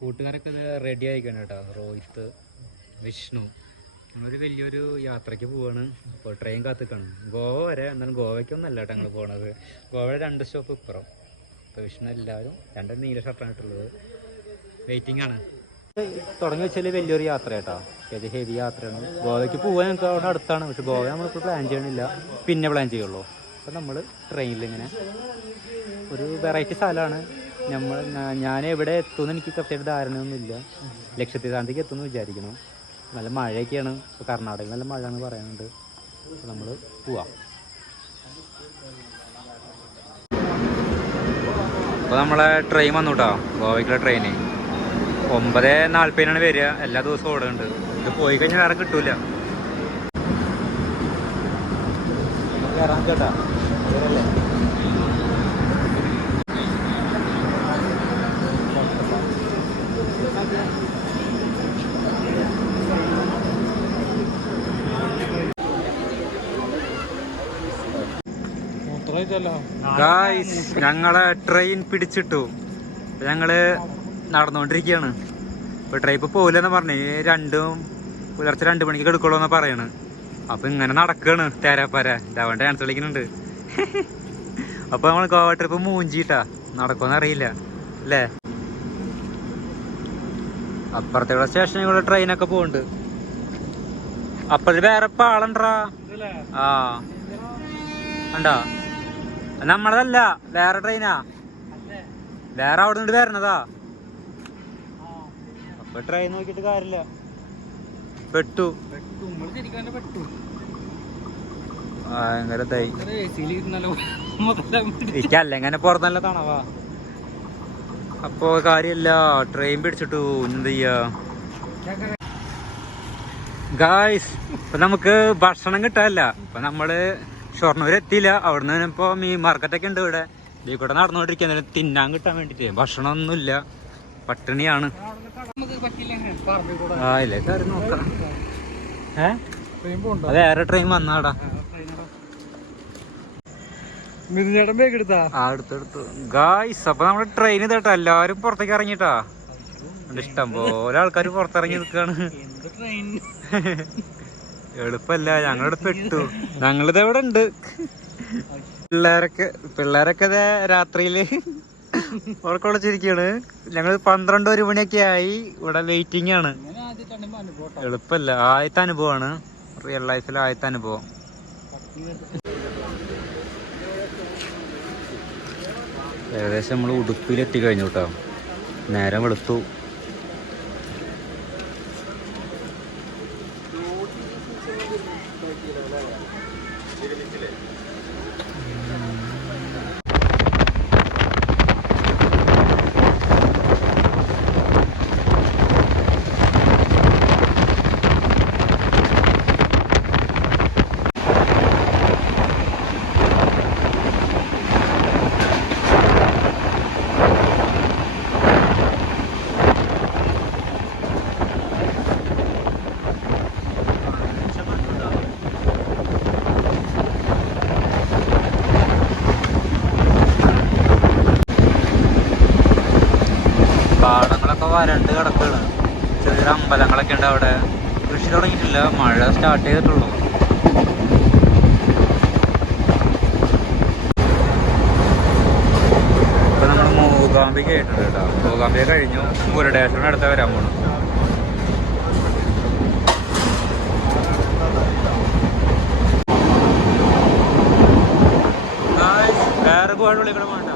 കൂട്ടുകാരൊക്കെ ഇത് റെഡി ആയിക്കാണ് കേട്ടോ റോഹിത്ത് വിഷ്ണു. ഞങ്ങളൊരു വലിയൊരു യാത്രയ്ക്ക് പോവാണ്. അപ്പോൾ ട്രെയിൻ കാത്തിക്കാണ്. ഗോവ വരെ. എന്നാലും ഗോവയ്ക്കൊന്നല്ല കേട്ടോ ഞങ്ങൾ പോണത്. ഗോവ രണ്ട് സ്റ്റോപ്പ് ഇപ്പുറം. അപ്പോൾ വിഷ്ണു എല്ലാവരും രണ്ട് നീല ഷർട്ടാണ് ഇട്ടുള്ളത്. വെയിറ്റിംഗ് ആണ്. തുടങ്ങി വെച്ചാൽ വലിയൊരു യാത്ര കേട്ടോ ഇത് ഹെവി യാത്രയാണ്. ഗോവയ്ക്ക് പോകാൻ ഞങ്ങൾക്ക് അവിടെ അടുത്താണ്. പക്ഷെ ഗോവ നമ്മളിപ്പോൾ പ്ലാൻ ചെയ്യണില്ല. പിന്നെ പ്ലാൻ ചെയ്യുള്ളൂ. അപ്പോൾ നമ്മൾ ട്രെയിനിൽ ഇങ്ങനെ ഒരു വെറൈറ്റി സ്ഥലമാണ്. നമ്മൾ ഞാൻ എവിടെ എത്തുമെന്ന് എനിക്ക് കൃത്യമായിട്ട് ധാരണയൊന്നുമില്ല. ലക്ഷദ്വീപാന്തിക്ക് എത്തുമെന്ന് വിചാരിക്കണം നല്ല മഴയൊക്കെയാണ് ഇപ്പോൾ കർണാടകയിൽ നല്ല മഴ എന്ന് പറയുന്നുണ്ട് നമ്മൾ പോവാം. അപ്പോൾ നമ്മളെ ട്രെയിൻ വന്നു കേട്ടോ ഗോവയ്ക്കുള്ള ട്രെയിന് ഒമ്പത് നാൽപ്പതിനാണ് വരിക. എല്ലാ ദിവസവും ഓടുന്നുണ്ട്. ഇത് പോയി കഴിഞ്ഞാൽ വേറെ കിട്ടൂല. കേട്ടോ കേട്ടാ. ഗായ്സ് ഞങ്ങളെ ട്രെയിൻ പിടിച്ചിട്ടു. ഞങ്ങൾ നടന്നുകൊണ്ടിരിക്കുകയാണ് ഇപ്പൊ ട്രെയിൻ ഇപ്പൊ പോലെന്ന് പറഞ്ഞു. രണ്ടും പുലർച്ചെ രണ്ട് മണിക്ക് എടുക്കുള്ളൂ എന്നാ പറയണ്. അപ്പൊ ഇങ്ങനെ നടക്കാണ് തേരാപ്പാര. ഇതാവൻ ഡാൻസ് കളിക്കുന്നുണ്ട്. അപ്പൊ നമ്മൾ ഗോവ ട്രിപ്പ് മൂഞ്ചിട്ടാ. നടക്കുമെന്ന് അറിയില്ല. അല്ലേ? അപ്പുറത്തെ സ്റ്റേഷനിൽ കൂടെ ട്രെയിനൊക്കെ പോകുന്നുണ്ട് അപ്പഴ് വേറെ പാളണ്ടാ ആ. കണ്ടോ? നമ്മളതല്ല വേറെ ട്രെയിനാ വേറെ അവിടെ നിന്ന് വരണതാ. അപ്പൊ ട്രെയിൻ നോക്കിട്ട് കാര്യമില്ല. പെട്ടു. ഭയങ്കര ഇതായി. എനിക്കല്ല എങ്ങനെ പുറത്തല്ല തണവാ. അപ്പോ കാര്യമില്ല. ട്രെയിൻ പിടിച്ചിട്ടു. എന്ത് ചെയ്യാ? ഗായ്സ് ഇപ്പൊ നമുക്ക് ഭക്ഷണം കിട്ടാല്ല ഇപ്പൊ നമ്മൾ ഷൊർണൂർ എത്തിയില്ല. അവിടുന്ന് ഇപ്പോൾ മീൻ മാർക്കറ്റൊക്കെ ഉണ്ട് ഇവിടെ. ഇതിൽ കൂടെ നടന്നുകൊണ്ടിരിക്കുക തിന്നാൻ കിട്ടാൻ വേണ്ടിയിട്ട് ഭക്ഷണം ഒന്നുമില്ല പട്ടിണിയാണ്. ആ ഇല്ലേ? കയറി നോക്കാം. ഏ? അത് വേറെ ട്രെയിൻ വന്നാടാ ആ ഗായ്സ് അപ്പൊ നമ്മുടെ ട്രെയിൻ ഇതേട്ടാ. എല്ലാരും പുറത്തേക്ക് ഇറങ്ങിട്ടാ. ഇഷ്ടം പോലെ ആൾക്കാർ പുറത്തിറങ്ങി നിൽക്കാണ്. എളുപ്പല്ല ഞങ്ങളിവിടെ പെട്ടു. ഞങ്ങളിത് എവിടെ ഉണ്ട്. പിള്ളേരൊക്കെ പിള്ളേരൊക്കെ രാത്രിയിൽ അവിടെ കുളച്ചിരിക്കാണ് ഞങ്ങൾ പന്ത്രണ്ട് ഒരു മണിയൊക്കെ ആയി ഇവിടെ വെയിറ്റിംഗ് ആണ്. എളുപ്പല്ല ആദ്യത്തെ അനുഭവമാണ്. റിയൽ ലൈഫിലെ ആദ്യത്തെ അനുഭവം. ഏകദേശം നമ്മൾ ഉടുപ്പിൽ എത്തിക്കഴിഞ്ഞു കേട്ടോ. നേരം വെളുത്തു പാടങ്ങളൊക്കെ വരണ്ട് കിടക്കാണ് ചെറിയൊരു അമ്പലങ്ങളൊക്കെ ഉണ്ട് അവിടെ കൃഷി തുടങ്ങിയിട്ടില്ല. മഴ സ്റ്റാർട്ട് ചെയ്തിട്ടുള്ളൂ. ഇപ്പൊ നമ്മൾ മൂകാംബിക ആയിട്ടുണ്ട് കേട്ടോ. മൂകാംബിക കഴിഞ്ഞു. മുരുടേശ്വരം അടുത്ത വരാൻ പോണു. വേറെ ഗോഡ് വിളിക്കണം വേണ്ട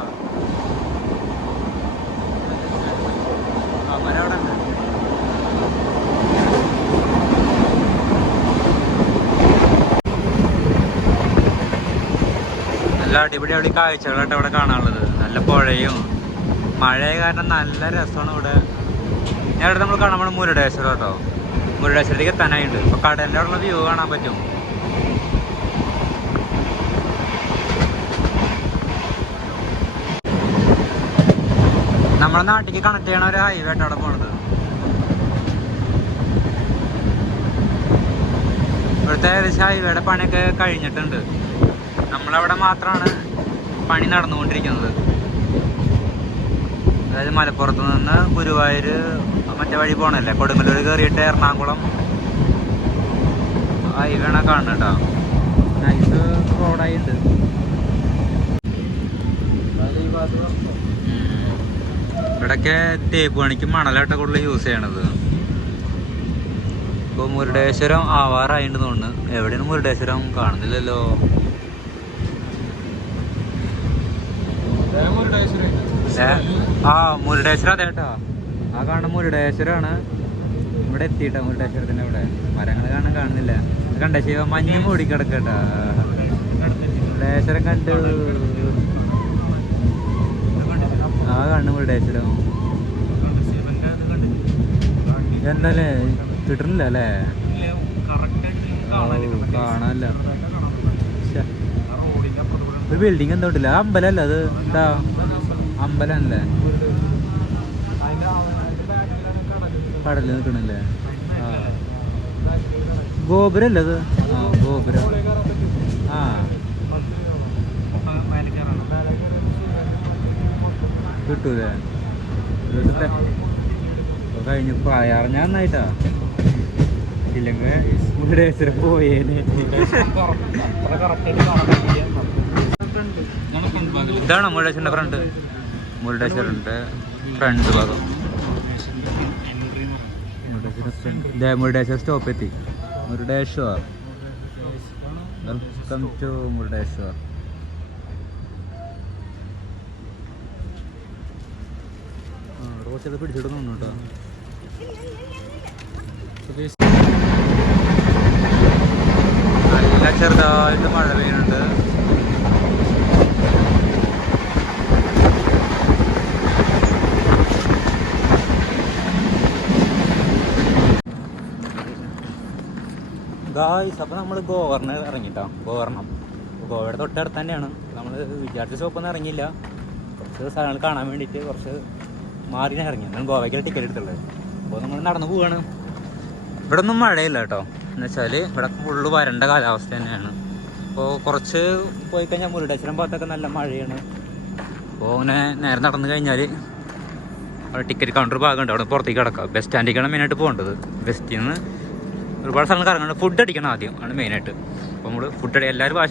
അവരവിടെ ഉണ്ട് നല്ല അടിപൊളി അടിപൊളി കാഴ്ചകളായിട്ട് ഇവിടെ കാണാനുള്ളത്. നല്ല പുഴയും മഴയ കാരണം നല്ല രസമാണ് ഇവിടെ. ഞാൻ ഇവിടെ നമ്മൾ കാണാൻ പോണ മുരുടേശ്വരം കേട്ടോ മുരുടേശ്വരത്തേക്ക് എത്താനായിട്ടുണ്ട് ഇപ്പൊ കടലിന്റെ അവിടെയുള്ള വ്യൂ കാണാൻ പറ്റും. നമ്മുടെ നാട്ടിലേക്ക് കണക്ട് ചെയ്യണ ഒരു ഹൈവേ ആയിട്ട് അവിടെ പോണത്. ഇവിടുത്തെ ഏകദേശം ഹൈവേയുടെ പണിയൊക്കെ കഴിഞ്ഞിട്ടുണ്ട്. നമ്മളവിടെ മാത്രമാണ് പണി നടന്നുകൊണ്ടിരിക്കുന്നത്. അതായത് മലപ്പുറത്ത് നിന്ന് ഗുരുവായൂർ മറ്റേ വഴി പോകണല്ലേ കൊടുങ്ങല്ലൂർ കയറിയിട്ട് എറണാകുളം. ഹൈവേണ കാണുന്നത് കേട്ടോ. നൈസ് റോഡായിട്ടുണ്ട് ഇവിടൊക്കെ തേപ്പ് പണിക്ക് മണലാട്ട കൂടുതൽ യൂസ് ചെയ്യണത്. ഇപ്പൊ മുരുടേശ്വരം ആവാറായിട്ട് തോന്നുന്നു. എവിടെയാണ് മുരുടേശ്വരം? കാണുന്നില്ലല്ലോ. ആ മുരുടേശ്വരം അതെ കേട്ടോ ആ കാണുന്ന മുരുടേശ്വരമാണ് ഇവിടെ എത്തിയിട്ടാ മുരുടേശ്വരത്തിന്റെ ഇവിടെ. മരങ്ങൾ കാണാൻ കാണുന്നില്ല. കണ്ട ശിവ മഞ്ഞ് മൂടി കിടക്കട്ടാ. മുരുടേശ്വരം കണ്ടു. ആ കാണുന്ന മുരുടേശ്വരം. എന്താല്ലേ കിട്ടണില്ല അല്ലേ? കാണാല്ല. ഒരു ബിൽഡിംഗ് എന്തോ ഉണ്ടല്ലോ ആ അമ്പലല്ല അത്? എന്താ അമ്പലല്ലേ? കടൽ നിൽക്കണല്ലേ? ഗോപുരല്ലേ അത്? ആ ഗോപുരം. ആ. കിട്ടൂലേ? കഴിഞ്ഞു പറയാറിഞ്ഞ നന്നായിട്ടാ. ഇല്ലെങ്കിൽ മുരുടേശ്വരം ഇതാണ് മുരുടേശ്വരന്റെ ഫ്രണ്ട് മുരുടേശ്വരന്റെ ഫ്രണ്ട് ഭാഗം. മുരുടേശ്വർ സ്റ്റോപ്പ് എത്തി. മുരുടേശ്വർ. Welcome to Murudeshwar. റോച്ചത് പിടിച്ചിടുന്നു കേട്ടോ നല്ല ചെറുതായിട്ട് മഴ പെയ്യുന്നുണ്ട്. ഗായ്സ് അപ്പോൾ നമ്മൾ ഗോവർണർ ഇറങ്ങിട്ടോ. ഗോവർണം. ഗോവയുടെ തൊട്ടടുത്ത് തന്നെയാണ്. നമ്മൾ വിചാരിച്ച സ്റ്റോപ്പൊന്നും ഇറങ്ങിയില്ല. കുറച്ച് സ്ഥലങ്ങൾ കാണാൻ വേണ്ടിയിട്ട് കുറച്ച് മാറി ഞാൻ ഇറങ്ങി. ഞാൻ ഗോവയ്ക്ക് ടിക്കറ്റ് എടുത്തുള്ളത്. അപ്പോൾ നമ്മൾ നടന്നു പോവാണ്. ഇവിടെ ഒന്നും മഴയില്ല കേട്ടോ. എന്ന് വെച്ചാൽ ഇവിടെ ഫുള്ള് വരണ്ട കാലാവസ്ഥ തന്നെയാണ്. അപ്പോൾ കുറച്ച് പോയി കഴിഞ്ഞാൽ മുരുടേശ്വരം ഭാഗത്തൊക്കെ നല്ല മഴയാണ്. അപ്പോൾ അങ്ങനെ നേരെ നടന്നു കഴിഞ്ഞാൽ അവിടെ ടിക്കറ്റ് കൗണ്ടർ ഭാഗമുണ്ട് അവിടെ പുറത്തേക്ക് കിടക്കാം. ബസ് സ്റ്റാൻഡിലേക്കാണ് മെയിനായിട്ട് പോകേണ്ടത്. ബസ്സിൽ നിന്ന് ഒരുപാട് സ്ഥലങ്ങൾ കറങ്ങുന്നത് ഫുഡ് അടിക്കണം ആദ്യം. ആണ് മെയിനായിട്ട് അപ്പോൾ നമ്മൾ ഫുഡ് അടി എല്ലാവരും ഭാഷ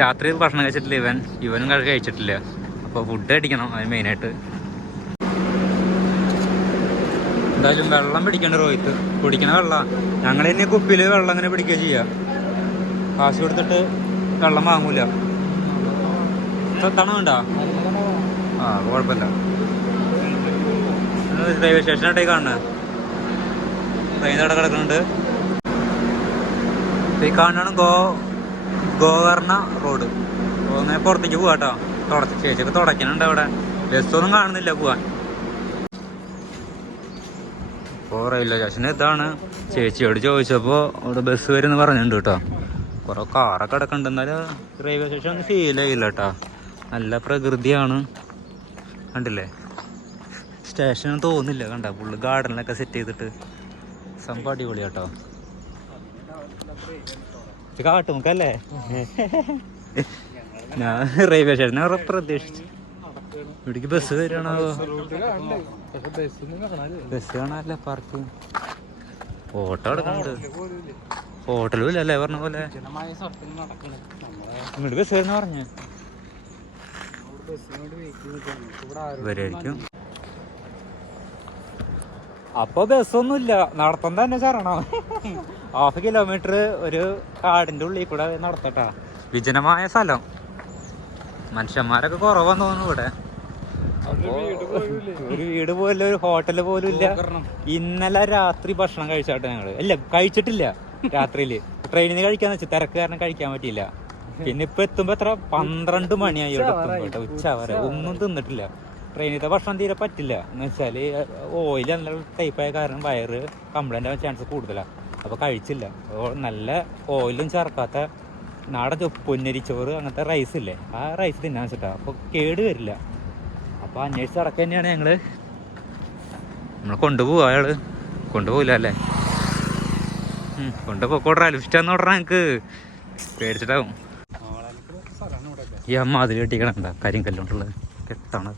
രാത്രി ഭക്ഷണം കഴിച്ചിട്ടില്ല ഇവൻ. ഇവനും കഴിച്ചിട്ടില്ല. അപ്പോൾ ഫുഡ് അടിക്കണം. അത് മെയിനായിട്ട് എന്തായാലും വെള്ളം പിടിക്കണ്ട റോഹിത്ത് കുടിക്കണ വെള്ളം. ഞങ്ങൾ തന്നെ കുപ്പിയിൽ വെള്ളം അങ്ങനെ പിടിക്കുക ചെയ്യുക കാശ് കൊടുത്തിട്ട് വെള്ളം വാങ്ങൂല. തണുണ്ടോ ആ കുഴപ്പമില്ല. റെയിൽവേ സ്റ്റേഷനായിട്ടേ കാണുന്നത് ട്രെയിൻ അവിടെ കിടക്കുന്നുണ്ട്. ഈ കാണാണ് ഗോ ഗോകർണ റോഡ്. അപ്പോൾ അങ്ങനെ പുറത്തേക്ക് പോവാട്ടോ തുടച്ച് ചേച്ചിയൊക്കെ അവിടെ. ബസ്സൊന്നും കാണുന്നില്ല പോവാൻ. ഇപ്പോൾ റെയിൽവേ സ്റ്റേഷൻ ഇതാണ്. ചേച്ചിയോട് ചോദിച്ചപ്പോൾ അവിടെ ബസ് വരുമെന്ന് പറഞ്ഞിട്ടുണ്ട് കേട്ടോ കുറേ കാറൊക്കെ കിടക്കുന്നുണ്ട്. എന്നാലും റെയിൽവേ സ്റ്റേഷൻ ഫീൽ ചെയ്യില്ല കേട്ടോ നല്ല പ്രകൃതിയാണ്. കണ്ടില്ലേ? സ്റ്റേഷൻ തോന്നുന്നില്ല. കണ്ട? ഫുള്ള് ഗാർഡനിലൊക്കെ സെറ്റ് ചെയ്തിട്ട്. സംഭവം അടിപൊളി കേട്ടോ ഇത് കാട്ടുമുക്കല്ലേ ഞാൻ റെയിൽവേ സ്റ്റേഷനെ പ്രതീക്ഷിച്ചു. ഇവിടേക്ക് ബസ് വരണോ? ബസ് കാണാനല്ല പാർക്ക് ഫോട്ടോ എടുക്കുന്നുണ്ട് ഹോട്ടലും ഇല്ലല്ലേ പറഞ്ഞ പോലെ? ഇങ്ങോട്ട് ബസ് വരുന്ന പറഞ്ഞു? ഇവരായിരിക്കും. അപ്പൊ ബസ്സൊന്നുമില്ല നടത്തം തന്നെ ചേരണം ഹാഫ് കിലോമീറ്റർ ഒരു കാടിന്റെ ഉള്ളിൽ കൂടെ നടത്തട്ടാ. വിജനമായ സ്ഥലം. മനുഷ്യന്മാരൊക്കെ കുറവാന്ന് തോന്നുന്നു ഇവിടെ. ഒരു വീട് പോലും ഒരു ഹോട്ടൽ പോലും ഇല്ല. ഇന്നലെ രാത്രി ഭക്ഷണം കഴിച്ചാട്ടെ ഞങ്ങൾ. അല്ല കഴിച്ചിട്ടില്ല രാത്രിയിൽ. ട്രെയിനിൽ നിന്ന് കഴിക്കാന്ന് വെച്ചാൽ തിരക്ക് കാരണം കഴിക്കാൻ പറ്റിയില്ല. പിന്നെ ഇപ്പൊ എത്തുമ്പോ എത്ര? പന്ത്രണ്ട് മണിയായി ഇവിടെ ഉച്ച വരെ ഒന്നും തിന്നിട്ടില്ല. ട്രെയിനിലത്തെ ഭക്ഷണം തീരെ പറ്റില്ല. എന്ന് വെച്ചാൽ ഓയിൽ നല്ല ടൈപ്പായ കാരണം വയറ് കംപ്ലൈന്റ് ആവാൻ ചാൻസ് കൂടുതലാണ് അപ്പൊ കഴിച്ചില്ല. അപ്പോൾ നല്ല ഓയിലും ചേർക്കാത്ത നാടൻ പൊന്നരിച്ചോറ് അങ്ങനത്തെ റൈസ് ഇല്ലേ? ആ റൈസ് തിന്നാൻ വെച്ചിട്ടാ. അപ്പൊ കേട് വരില്ല. അപ്പൊ അന്വേഷിച്ച് അടക്കം തന്നെയാണ് ഞങ്ങൾ. നമ്മളെ കൊണ്ടുപോവാ അയാൾ കൊണ്ടുപോകില്ല അല്ലേ? കൊണ്ടുപോക്കോട്ടെ അലുഷ്ടാന്ന് പറഞ്ഞാ ഞങ്ങക്ക്. പേടിച്ചിട്ടാവും. ഈ അമ്മ അതിൽ കെട്ടിക്കണണ്ട കരിങ്കല്ലുകൊണ്ടുള്ള കെട്ടാണ്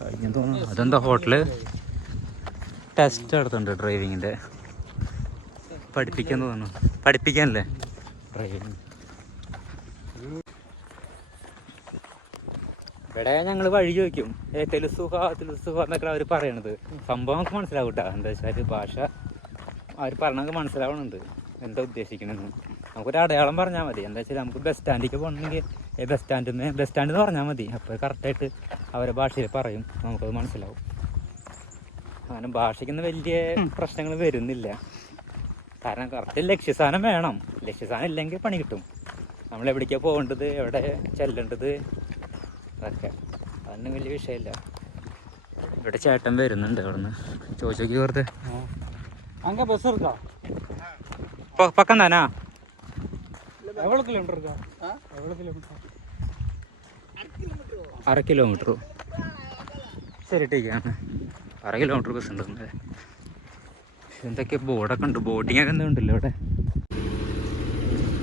കഴിഞ്ഞെന്ന് തോന്നുന്നു. അതെന്താ ഹോട്ടൽ ടെസ്റ്റ് നടത്തുന്നുണ്ട് ഡ്രൈവിങ്ങിന്റെ പഠിപ്പിക്കാൻ തോന്നുന്നു. പഠിപ്പിക്കാനല്ലേ? ട്രെയിൻ ഇവിടെ ഞങ്ങൾ വഴി ചോദിക്കും. ഏ തെലുസുഖ തെലുസുഖ എന്നൊക്കെ അവർ പറയണത്. സംഭവം നമുക്ക് മനസ്സിലാവും കേട്ടോ എന്താ വെച്ചാൽ ഭാഷ അവർ പറഞ്ഞൊക്കെ മനസ്സിലാവണുണ്ട്. എന്താ ഉദ്ദേശിക്കണമെന്ന് നമുക്കൊരു അടയാളം പറഞ്ഞാൽ മതി. എന്താ വെച്ചാൽ നമുക്ക് ബസ് സ്റ്റാൻഡിലേക്ക് പോകണമെങ്കിൽ ഏ ബസ് സ്റ്റാൻഡിൽ നിന്ന് ബസ് സ്റ്റാൻഡ് എന്ന് പറഞ്ഞാൽ മതി. അപ്പോൾ കറക്റ്റായിട്ട് അവരെ ഭാഷയിൽ പറയും. നമുക്കത് മനസ്സിലാവും. അങ്ങനെ ഭാഷയ്ക്കൊന്നും വലിയ പ്രശ്നങ്ങൾ വരുന്നില്ല. കാരണം കറക്റ്റ് ലക്ഷ്യസ്ഥാനം വേണം ലക്ഷ്യസ്ഥാനം ഇല്ലെങ്കിൽ പണി കിട്ടും നമ്മൾ എവിടേക്കാണ് പോകേണ്ടത് എവിടെ ചെല്ലേണ്ടത് അതൊക്കെ അതൊന്നും വലിയ വിഷയമില്ല ഇവിടെ ചേട്ടൻ വരുന്നുണ്ട് അവിടുന്ന് ചോദിച്ചു നോക്കി വെറുതെ அங்க பஸ் இருக்கா പ- പക്കം താനാ எவ்வளவு கிலோமீட்டர் இருக்கா எவ்வளவு கிலோமீட்டர் അര കിലോമീറ്റർ ശരി ടീക്കാണ് അര കിലോമീറ്റർ ബസ് ഉണ്ട് എന്തൊക്കെ ബോർഡൊക്കെ ഉണ്ട്? ബോട്ടിങ് ഒക്കെ എന്തുണ്ടല്ലോ ഇവിടെ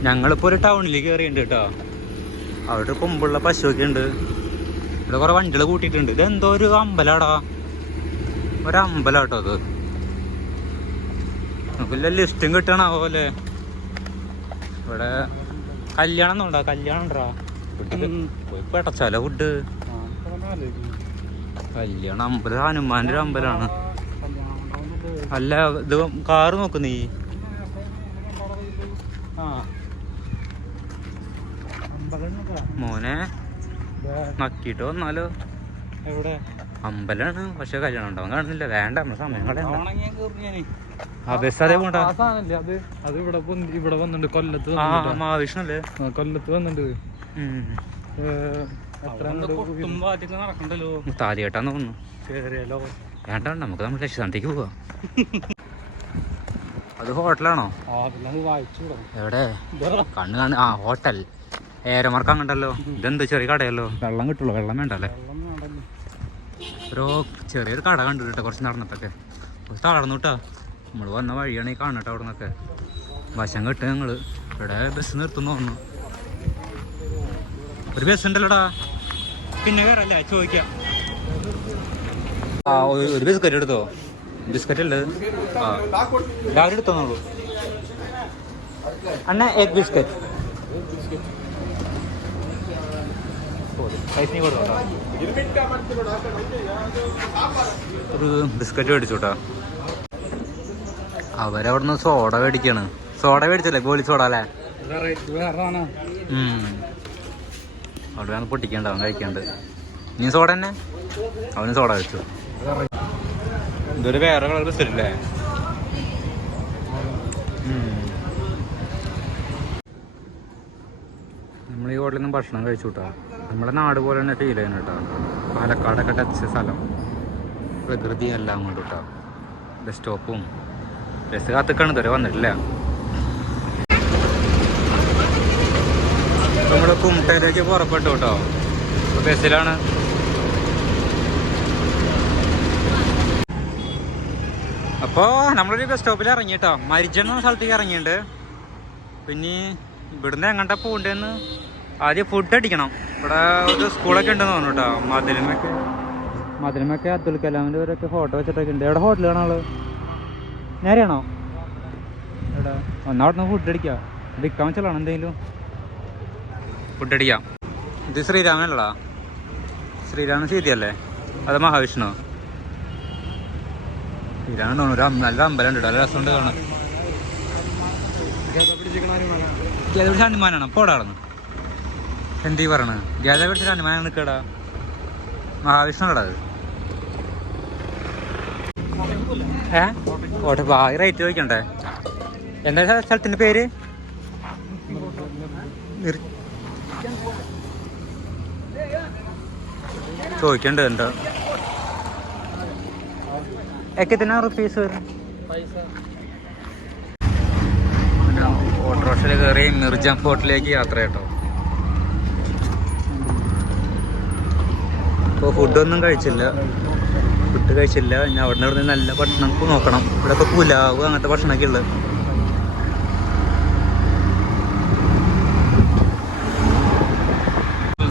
ഞങ്ങളിപ്പോൾ ഒരു ടൗണിലേക്ക് കയറിയുണ്ട് കേട്ടോ അവിടെ കൊമ്പുള്ള പശുവൊക്കെ ഉണ്ട്. ഇവിടെ കുറെ വണ്ടികൾ കൂട്ടിയിട്ടുണ്ട്. ഇതെന്തോ എന്തോ ഒരു അമ്പലാടാ. ഒരു അമ്പലാട്ടോ അത്. നമുക്കില്ല ലിസ്റ്റും കിട്ടണ പോലെ. ഇവിടെ കല്യാണം ഉണ്ടോ? കല്യാണം ഉണ്ടോ? പോയി പെടച്ചാലോ ഫുഡ്? കല്യാണം അമ്പലം ഹനുമാന്റെ ഒരു അമ്പലമാണ് അല്ല ഇത് കാറ് നോക്കുന്നേ മോനെ നക്കിട്ടോ വന്നാലോ? എവിടെ? അമ്പലാണ് പക്ഷെ കല്യാണം ഉണ്ടാവും കാണുന്നില്ല. വേണ്ട നമ്മുടെ സമയം ഇവിടെ വന്ന് ഇവിടെ വന്നിട്ടുണ്ട് കൊല്ലത്ത് ആ വന്നിട്ടുണ്ട്. മഹാവിഷ്ണു ആ, കൊല്ലത്ത് വന്നിട്ടുണ്ട്. താലികെട്ടാന്ന് തോന്നുന്നു. കേറിയാലോ? വേണ്ട വേണ്ട നമുക്ക് നമ്മുടെ ലക്ഷ്യസ്ഥാനത്തേക്ക് പോവാം. അത് ഹോട്ടലാണോ? എവിടെ? കണ്ണ് കാണു ആ ഹോട്ടൽ. ഏരമാർക്കാൻ കണ്ടല്ലോ. ഇതെന്ത് ചെറിയ കടയല്ലോ? വെള്ളം കിട്ടുള്ളൂ. വെള്ളം വേണ്ടല്ലേ? ഒരു ചെറിയൊരു കട കണ്ടു കേട്ടോ കുറച്ച് നടന്നിട്ടൊക്കെ കുറച്ച് തളർന്നു കേട്ടോ നമ്മൾ വന്ന വഴിയാണ് ഈ കാണട്ടോ അവിടെ നിന്നൊക്കെ വശം കിട്ടും ഞങ്ങൾ ഇവിടെ ബസ് നിർത്തുന്നു തോന്നുന്നു. ഒരു ബസ് ഉണ്ടല്ലോടാ? പിന്നെ കയറല്ലേ ചോദിക്കാം. ആ ഒരു- ബിസ്ക്കറ്റ് എടുത്തോ? ബിസ്ക്കറ്റ് ഉള്ളത് ആ. രാവിലെ എടുത്തോന്നുള്ളൂ അണ്ണ എഗ് ബിസ്ക്കറ്റ് ഒരു ബിസ്ക്കറ്റ് മേടിച്ചോട്ടാ. അവരവിടുന്ന് സോഡ മേടിക്കാണ്. സോഡ മേടിച്ചല്ലേ? ഗോലി സോഡ അല്ലേ. അവിടെ വേണം പൊട്ടിക്കണ്ട അവൻ കഴിക്കണ്ട്. നീ സോഡ തന്നെ? അവന് സോഡ കഴിച്ചു. ഇതൊരു വേറെ കളർ അല്ലേ നമ്മൾ ഈ ഹോട്ടലിൽ നിന്ന് ഭക്ഷണം കഴിച്ചു കിട്ടാ നമ്മുടെ നാട് പോലെ തന്നെ ഫീൽ ചെയ്യണം കേട്ടോ. പാലക്കാടൊക്കെ ടച്ച് സ്ഥലം. പ്രകൃതി എല്ലാം കൊണ്ട് കേട്ടോ ബസ് സ്റ്റോപ്പും ബസ് കാത്തിക്കാണ് ഇതുവരെ വന്നിട്ടില്ല. നമ്മൾ കുമട്ടയിലേക്ക് പുറപ്പെട്ടു കേട്ടോ ബസ്സിലാണ് അപ്പോൾ നമ്മളൊരു ബസ് സ്റ്റോപ്പിൽ ഇറങ്ങി കേട്ടോ മരിച്ചെന്ന സ്ഥലത്തേക്ക് ഇറങ്ങിയിട്ടുണ്ട് പിന്നെ ഇവിടുന്ന് എങ്ങോട്ടാ പോകണ്ടെന്ന് ആദ്യം ഫുഡ് അടിക്കണം. ഇവിടെ ഒരു സ്കൂളൊക്കെ ഉണ്ടെന്ന് തോന്നുന്നു കേട്ടോ മതിലുമൊക്കെ മതിലുമൊക്കെ അബ്ദുൽ കലാമിന്റെ ഇവരൊക്കെ ഫോട്ടോ വെച്ചിട്ടൊക്കെ ഉണ്ട്. എവിടെ ഹോട്ടൽ കാണാൾ നേരെയാണോ? എവിടെ ഫുഡ് അടിക്കാം. വിൽക്കാൻ ചെല്ലണം എന്തെങ്കിലും? ഫുഡ് അടിക്കാം. ഇത് ശ്രീരാമനല്ലടാ. ശ്രീരാമൻ സീതിയല്ലേ? അത് മഹാവിഷ്ണു. അമ്പ- നല്ല അമ്പലം ഉണ്ട് നല്ല രസമുണ്ട് കാണാൻ. ഗീത ഹനുമാനാണ് പോടാണെന്ന് എന്തി പറയണ ഗീത പിടിച്ച ഹനുമാനാണ് നിൽക്കടാ. മഹാവിഷ്ണുടാ അത്. ഏ? റേറ്റ് ചോദിക്കണ്ടേ? എന്താ സ്ഥ- സ്ഥലത്തിന്റെ പേര്? ചോദിക്കണ്ട് എന്താ? എക്കത്തിനാ റുപ്പീസ് വരും ഓട്ടോറിക്ഷയിൽ കയറി മിർജാം ഫോർട്ടിലേക്ക് യാത്ര കേട്ടോ. ഇപ്പോൾ ഫുഡൊന്നും കഴിച്ചില്ല. ഫുഡ് കഴിച്ചില്ല. ഇനി അവിടെ നിന്ന് നല്ല ഭക്ഷണം നോക്കണം. ഇവിടെ ഇപ്പോൾ പുലാവ് അങ്ങനത്തെ ഭക്ഷണമൊക്കെ ഉള്ളത്.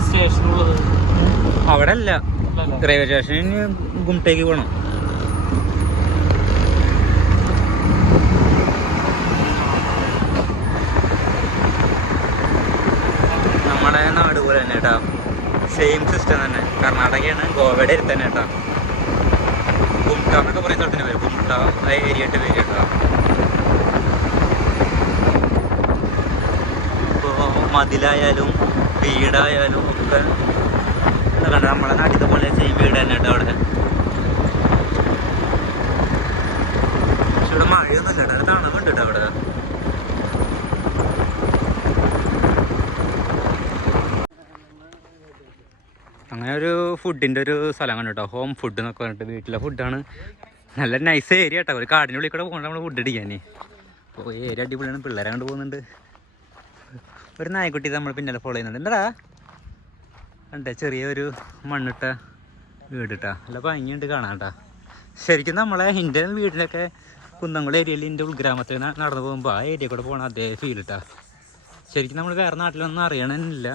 സ്റ്റേഷനുള്ളത് അവിടെ അല്ല അല്ല റെയിൽവേ സ്റ്റേഷനിൽ ഗുംട്ടേക്ക് പോകണം നമ്മുടെ നാട് പോലെ തന്നെ കേട്ടോ സെയിം സിസ്റ്റം തന്നെ. കർണാടകയാണ് ഗോവയുടെ അടുത്ത് തന്നെ കേട്ടോ. ഗുംട്ട എന്നൊക്കെ പറയുന്ന സ്ഥലത്തിന് പേര്. ഗുംട്ട ആ ഏരിയ ആയിട്ട് പേര് കേട്ടോ. ഇപ്പോൾ മതിലായാലും വീടായാലും ഒക്കെ കണ്ട? നമ്മളെ നാട്ടിലത്തെ പോലെ സെയിം വീട് തന്നെ കേട്ടോ അവിടെ. പക്ഷെ ഇവിടെ മഴയൊന്നും ഇല്ല കേട്ടോ തണുപ്പുണ്ട് കേട്ടോ അവിടെ അങ്ങനെ ഒരു ഫുഡിന്റെ ഒരു സ്ഥലം കണ്ടു കേട്ടോ ഹോം ഫുഡ് എന്നൊക്കെ പറഞ്ഞിട്ട് വീട്ടിലെ ഫുഡാണ് നല്ല നൈസ് ഏരിയ കേട്ടോ ഒരു കാടിന്റെ ഉള്ളിൽ കൂടെ പോകണ്ട നമ്മൾ ഫുഡ് അടിക്കാൻ. അപ്പോൾ ഏരിയ അടിപൊളിയാണ്. പിള്ളേരെ കണ്ട് പോകുന്നുണ്ട്. ഒരു നായക്കുട്ടി നമ്മൾ പിന്നാലെ ഫോളോ ചെയ്യുന്നുണ്ട്. എന്താടാ? കണ്ടേ ചെറിയൊരു മണ്ണിട്ട വീടിട്ടാ. നല്ല ഭംഗിയുണ്ട് കാണാൻ കേട്ടാ. ശരിക്കും നമ്മളെ ഇന്ത്യൻ വീടിനൊക്കെ കുന്നംകുളം ഏരിയയിൽ എന്റെ ഉൾഗ്രാമത്തിൽ നടന്നു പോകുമ്പോൾ ആ ഏരിയ കൂടെ പോകണം അതേ ഫീൽ ഇട്ടാ ശരിക്കും നമ്മൾ വേറെ നാട്ടിലൊന്നും അറിയണമെന്നില്ല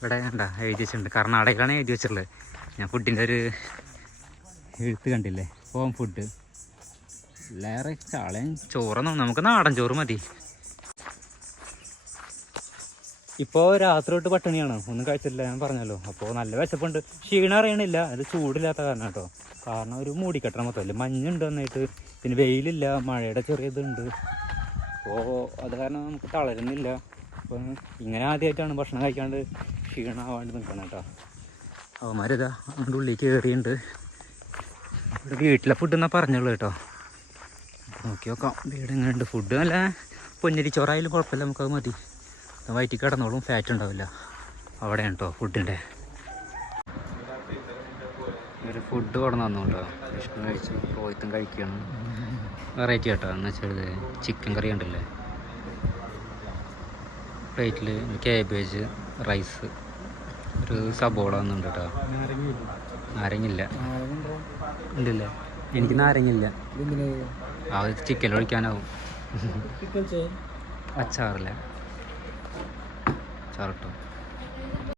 ഇവിടെ എന്താ എഴുതി വെച്ചിട്ടുണ്ട്. കർണാടകയിലാണ് എഴുതി വെച്ചിട്ടുള്ളത്. ഞാൻ ഫുഡിന്റെ ഒരു എഴുത്ത് കണ്ടില്ലേ? ഹോം ഫുഡ് വേറെ ചാളയും ചോറൊന്നും നമുക്ക് നാടൻ ചോറ് മതി. ഇപ്പോൾ രാത്രി തൊട്ട് പട്ടിണിയാണ്. ഒന്നും കഴിച്ചില്ല ഞാൻ പറഞ്ഞല്ലോ. അപ്പോൾ നല്ല വിശപ്പുണ്ട്. ക്ഷീണം അറിയണില്ല. അത് ചൂടില്ലാത്ത കാരണം കേട്ടോ. കാരണം ഒരു മൂടിക്കെട്ടണം മൊത്തമല്ലേ മഞ്ഞുണ്ട് നന്നായിട്ട് പിന്നെ വെയിലില്ല. മഴയുടെ ചെറിയതുണ്ട് അപ്പോൾ അത് കാരണം നമുക്ക് തളരുന്നില്ല. അപ്പം ഇങ്ങനെ ആദ്യമായിട്ടാണ് ഭക്ഷണം കഴിക്കാണ്ട് ക്ഷീണമാവാണ്ട് നിൽക്കണം കേട്ടോ അവന്മാരിതാ അതിന്റെ ഉള്ളിലേക്ക് കയറിയുണ്ട് ഇവിടെ വീട്ടിലെ ഫുഡ് എന്നാ പറഞ്ഞുള്ളൂ കേട്ടോ നോക്കി നോക്കാം. വീട് എങ്ങനെയുണ്ട്? ഫുഡ് നല്ല പൊന്നരി ചോറായാലും കുഴപ്പമില്ല നമുക്കത് മതി. വയറ്റിൽ കിടന്നോളും ഫാറ്റ് ഉണ്ടാവില്ല. അവിടെയാണ് കേട്ടോ ഫുഡിന്റെ ഒരു ഫുഡ് കൊടുന്ന് തന്നു കേട്ടോ വിഷ്ണു കഴിച്ചു പോയിട്ടും കഴിക്കുകയാണ് വെറൈറ്റി കേട്ടോ എന്ന് വെച്ചാൽ ചിക്കൻ കറി ഉണ്ടല്ലേ പ്ലേറ്റിൽ കാബേജ് റൈസ് ഒരു സബോള ഒന്നുണ്ട് കേട്ടോ നാരങ്ങില്ല ഉണ്ടല്ലേ? എനിക്ക് നാരങ്ങില്ല ആ ചിക്കൻ ഒഴിക്കാനാവും. അച്ചാറില്ല? അച്ചാറിട്ടോ.